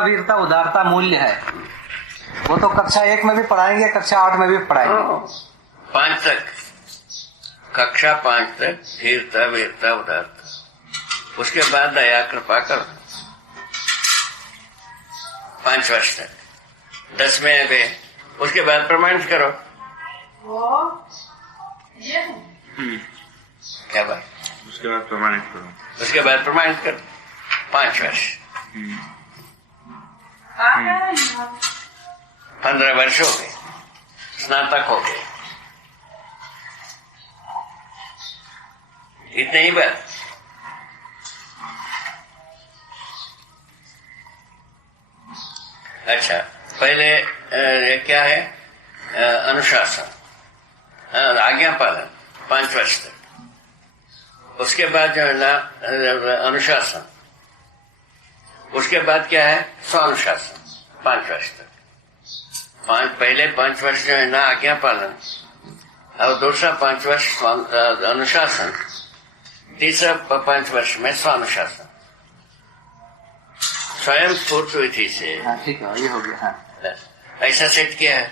वीरता उदारता मूल्य है, वो तो कक्षा 1 में भी पढ़ाएंगे, कक्षा 8 में भी पढ़ाएंगे। 5 तक, कक्षा 5 तक धीरता वीरता उदारता, उसके बाद दया कृपा करो 5 वर्ष तक। 10 में आ गए, उसके बाद प्रमाणित करो। क्या बात? उसके बाद प्रमाणित करो। उसके बाद प्रमाणित करो 5 वर्ष। 15 वर्ष हो गए, स्नातक हो गए। इतने ही बात। अच्छा, पहले क्या है? अनुशासन, आज्ञा पालन 5 वर्ष तक। उसके बाद जो है ना अनुशासन, उसके बाद क्या है? स्वानुशासन 5 वर्ष तक। पहले 5 वर्ष जो है ना आज्ञा पालन, और दूसरा 5 वर्ष अनुशासन, तीसरा 5 वर्ष में स्वानुशासन। स्वयं स्फूर्त विधि से। हाँ, ठीक है, ये हो गया। हाँ, ऐसा सेट किया है।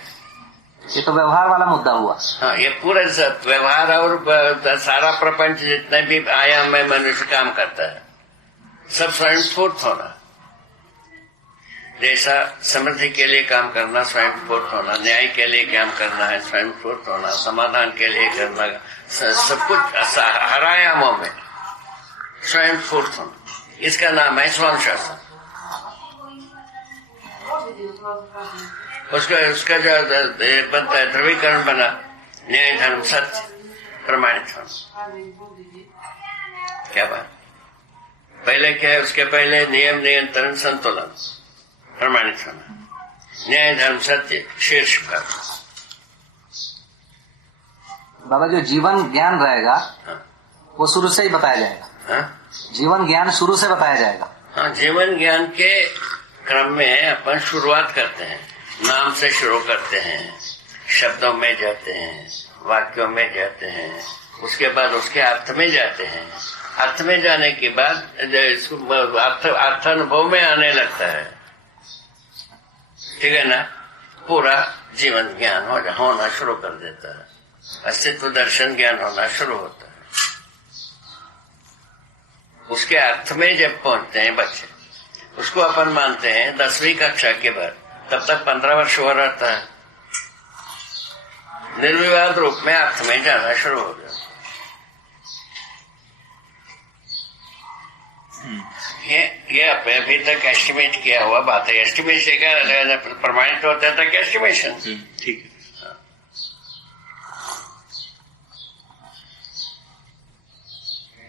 ये तो व्यवहार वाला मुद्दा हुआ। हाँ, ये पूरा व्यवहार और सारा प्रपंच जितने भी आयाम में मनुष्य काम करता है, सब स्वयं स्फूर्त होना। जैसा समृद्धि के लिए काम करना स्वयं स्फूर्त होना, न्याय के लिए काम करना है स्वयं स्फूर्त होना, समाधान के लिए करना, सब कुछ हर आयामों में स्वयं स्फूर्त होना, इसका नाम है स्वानुशासन। उसका जो बनता है ध्रुवीकरण बना, न्याय धर्म सत्य प्रमाणित होना। क्या बात? पहले क्या है? उसके पहले नियम नियंत्रण संतुलन प्रमाणित होना, न्याय धर्म सत्य शीर्ष पर। बाबा, जो जीवन ज्ञान रहेगा वो शुरू से ही बताया जाएगा। जीवन ज्ञान शुरू से बताया जाएगा। हाँ, जीवन ज्ञान के क्रम में अपन शुरुआत करते हैं, नाम से शुरू करते हैं, शब्दों में जाते हैं, वाक्यों में जाते हैं, उसके बाद उसके अर्थ में जाते हैं। अर्थ में जाने के बाद इसको अर्थ अनुभव में आने लगता है। ठीक है ना? पूरा जीवन ज्ञान होना शुरू कर देता है, अस्तित्व दर्शन ज्ञान होना शुरू होता है। उसके अर्थ में जब पहुंचते हैं बच्चे, उसको अपन मानते हैं 10वीं कक्षा के बाद, तब तक 15 वर्ष हुआ रहता है। निर्विवाद रूप में अर्थ में जाना शुरू हो जाता। ये अभी तक एस्टिमेट किया हुआ बात है। एस्टिमेशन प्रमाणित होता है तक एस्टिमेशन। ठीक है।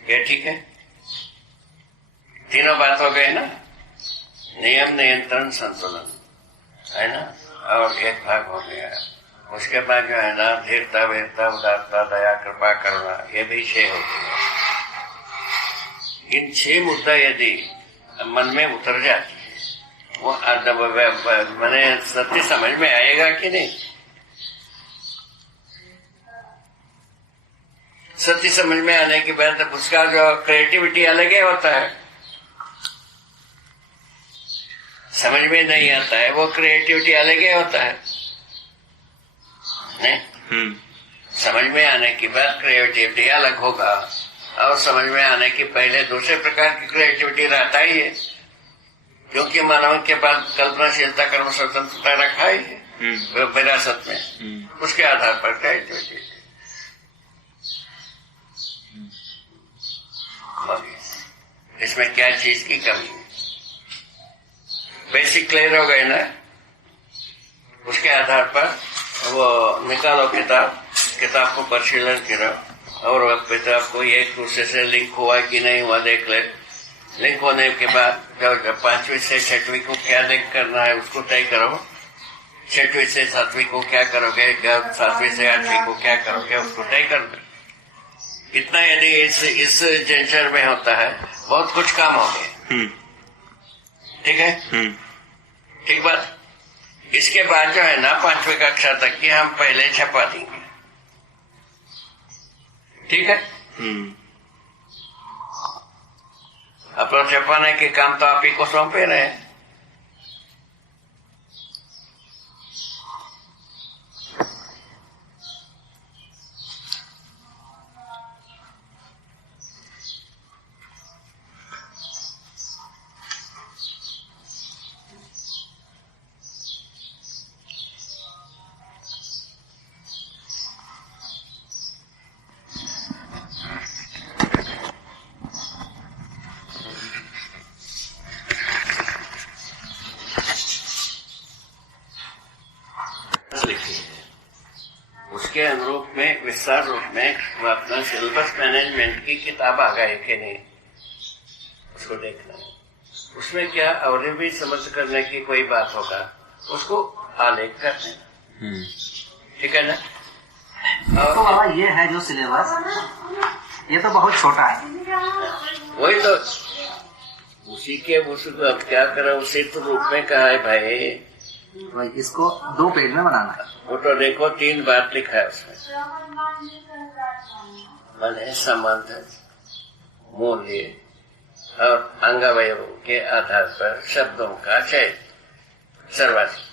ये ठीक है। तीनों बात हो गए ना, नियम नियंत्रण संतुलन है ना, और एक भाग हो गया। उसके बाद जो है ना धीरता वीरता उदारता दया कृपा करुणा, ये भी 6 होते हैं। इन 6 मुद्दा यदि मन में उतर जाती है, वो मैंने सत्य समझ में आएगा कि नहीं? सत्य समझ में आने के बाद उसका जो क्रिएटिविटी अलग ही होता है। समझ में नहीं आता है, वो क्रिएटिविटी अलग ही होता है। नहीं, समझ में आने के बाद क्रिएटिविटी अलग होगा, और समझ में आने के पहले दूसरे प्रकार की क्रिएटिविटी रहता ही है, क्योंकि मानव के पास कल्पनाशीलता कर्म स्वतंत्रता रखा ही है विरासत में। उसके आधार पर क्रिएटिविटी। इसमें क्या चीज की कमी है? बेसिक क्लियर हो गए ना, उसके आधार पर वो निकालो किताब को परिशीलन करो, और किताब को एक दूसरे से लिंक हुआ कि नहीं हुआ देख ले। लिंक होने के बाद जब 5वीं से 6वीं को क्या लिंक करना है उसको तय करो। 6वीं से 7वीं को क्या करोगे, 7वीं से 8वीं को क्या करोगे, उसको तय कर दो। इतना यदि इस जंक्शन में होता है, बहुत कुछ काम हो गया। ठीक है? ठीक बात। इसके बाद जो है ना 5वीं कक्षा तक की हम पहले छपा देंगे। ठीक है? अब तो छपाने के काम तो आप ही को सौंपे रहे हैं। उसके अनुरूप में विस्तार रूप में वो अपना सिलेबस मैनेजमेंट की किताब आ गई कि नहीं, उसको देखना है। उसमें क्या और भी समझ करने की कोई बात होगा, उसको आलेख कर देना, ठीक है ना। तो बाबा ये है जो सिलेबस, ये तो बहुत छोटा है। वही तो उसी के उसको अब क्या करा, उसी तो रूप में कहा है भाई। भाई इसको 2 पेज में बनाना है। वो तो देखो 3 बात लिखा है उसमें, माने संबंध, मूल्य और अंगावयवों के आधार पर शब्दों का चयन सर्वाधिक,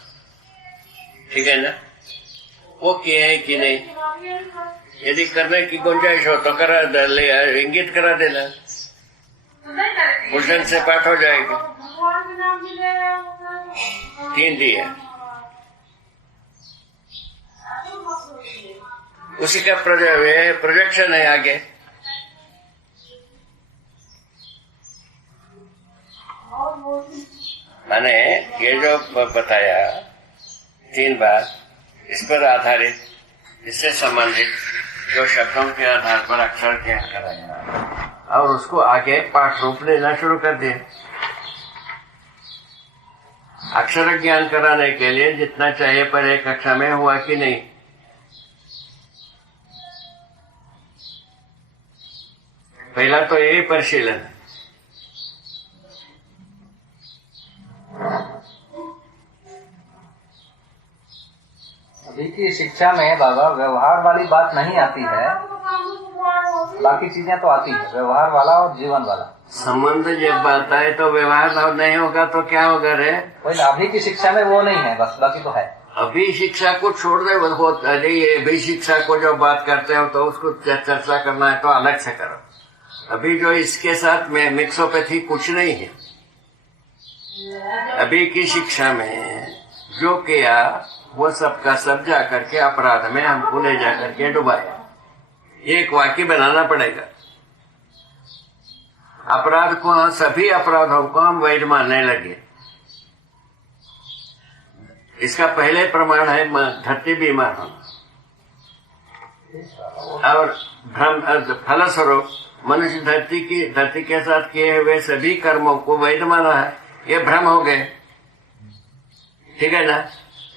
ठीक है ना। वो किए है कि नहीं, यदि करने की गुंजाइश हो तो करा ले, इंगित करा देना, उस ढंग से पाठ हो जाएगा। 3 दिए, उसी का प्रोजेक्शन है आगे। मैंने ये जो बताया 3 बात, इस पर आधारित, इससे संबंधित जो शब्दों के आधार पर अक्षर ज्ञान कराया और उसको आगे पाठ रूप लेना शुरू कर दिया। अक्षर ज्ञान कराने के लिए जितना चाहिए पर एक कक्षा में हुआ कि नहीं। पहला तो यही परिशीलन है। अभी की शिक्षा में बाबा व्यवहार वाली बात नहीं आती है, बाकी चीजें तो आती है, व्यवहार वाला और जीवन वाला। संबंध जब आता है तो व्यवहार नहीं होगा तो क्या होगा रे। वही अभी की शिक्षा में वो नहीं है, बस बाकी तो है। अभी शिक्षा को छोड़ दे, अभी शिक्षा को जो बात करते हो तो उसको चर्चा करना है तो अलग से करो। अभी जो इसके साथ में मिक्सोपैथी कुछ नहीं है। अभी की शिक्षा में जो किया वो सबका सब जा करके अपराध में हमको ले जा करके डुबाया। एक वाक्य बनाना पड़ेगा। अपराध को, सभी अपराधों को हम वैध मानने लगे। इसका पहले प्रमाण है धरती बीमार होना और भ्रम फलस्वरूप मनुष्य धरती के साथ किए हुए सभी कर्मों को वैध माना है। ये भ्रम हो गए, ठीक है ना।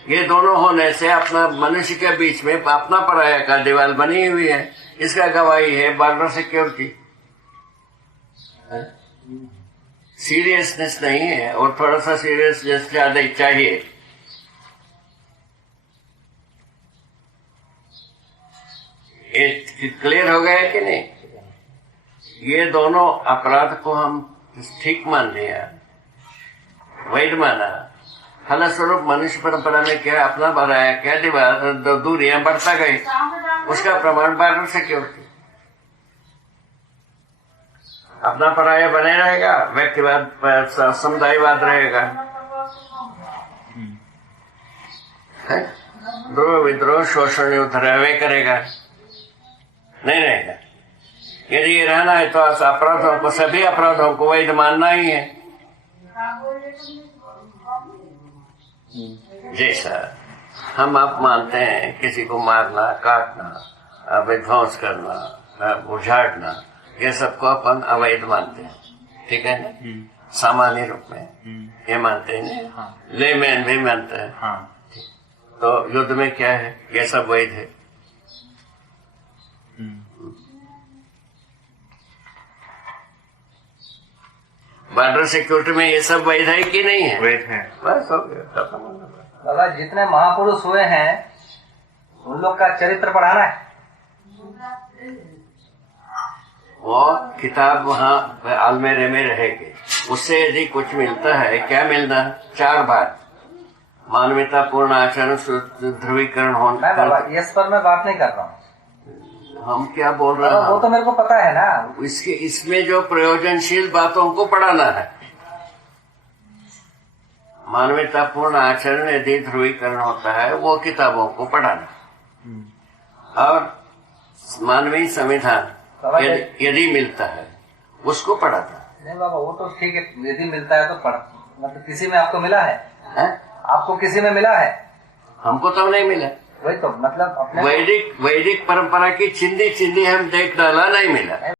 ये दोनों होने से अपना मनुष्य के बीच में अपना पराया का दीवार बनी हुई है। इसका गवाही है बॉर्डर सिक्योरिटी। सीरियसनेस नहीं है और थोड़ा सा सीरियसनेस ज्यादा चाहिए। ये क्लियर हो गया कि नहीं। ये दोनों अपराध को हम ठीक मान लिया, वैध माना। फलस्वरूप मनुष्य परंपरा में क्या अपना बनाया, क्या दीवार दूरियां बढ़ता गई। उसका प्रमाण बॉर्डर सिक्योरिटी। अपना पराया बने रहेगा, व्यक्तिवाद समुदायवाद रहेगा, द्रोह विद्रोह शोषण युद्ध रहवे करेगा, नहीं रहेगा। यदि ये रहना है तो अपराधों को, सभी अपराधों को वैध मानना ही है। जैसा हम आप मानते हैं किसी को मारना, काटना, विध्वंस करना, उजाड़ना, ये सबको अपन अवैध मानते हैं, ठीक है ना। सामान्य रूप में ये मानते हैं। हाँ। लेमैन भी मानते हैं। हाँ। तो युद्ध में क्या है, ये सब वैध है। बॉर्डर सिक्योरिटी में ये सब वैध है कि नहीं है? वैध है। बस हो गया। दादा जितने महापुरुष हुए हैं उन लोग का चरित्र पढ़ाना है। वो किताब वहाँ अलमेरे में रहेगी। उससे यदि कुछ मिलता है, क्या मिलना? 4 बात। मानवता पूर्ण आचरण, ध्रुवीकरण होना। बाबा इस पर मैं बात नहीं कर रहा हूँ। हम क्या बोल रहे हैं? वो तो मेरे को पता है ना। इसमें जो प्रयोजनशील बातों को पढ़ाना है। मानवता पूर्ण आचरण यदि ध्रुवीकरण होता है वो किताबों को पढ़ाना। और मानवीय संविधान यदि मिलता है उसको पढ़ाता है। नहीं बाबा वो तो ठीक है, यदि मिलता है तो पढ़। मतलब किसी में आपको मिला है? आपको किसी में मिला है? हमको तो नहीं मिला। वही तो मतलब अपने वैदिक परंपरा की चिंदी चिंदी हम देख डाला नहीं मिला।